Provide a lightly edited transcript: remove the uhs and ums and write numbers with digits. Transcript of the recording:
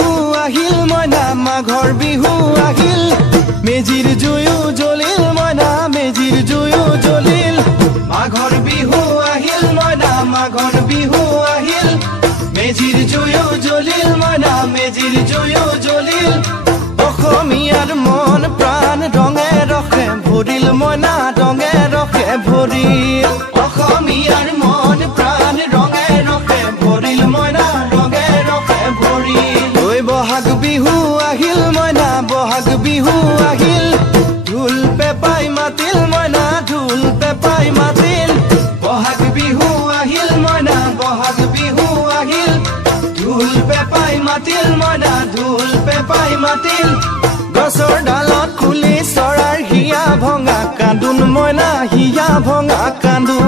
বিহু আহিল মইনা মাঘৰ বিহু আহিল মেজিৰ জুয়ো জ্বলিল মইনা মেজিৰ জুয়ো জ্বলিল মাঘৰ বিহু আহিল মইনা মাঘৰ বিহু আহিল মেজিৰ জুয়ো জ্বলিল মইনা মেজিৰ জুয়ো জ্বলিল অসমীয়াৰ মন প্ৰাণ ৰঙে ৰখে ভৰিল মইনা ৰঙে ৰখে ভৰিল অসমীয়াৰ মন প্ৰাণ ৰঙে ৰখে ভৰিল মইনা ৰঙে ৰখে ভৰিল ঐ বহাগ বিহু আহিল মইনা বহাগ বিহু আহিল ঢোল পেপাই মাতিল মইনা ঢোল পেপাই মাতিল বহাগ বিহু আহিল মইনা বহাগ বিহু আহিল ঢোল পেপাই মাতিল মইনা ঢোল পেপাই মাতিল গছৰ ডালত খুলি চৰাৰ হিয়া ভঙা কান্দোন মইনা হিয়া ভঙা কান্দোন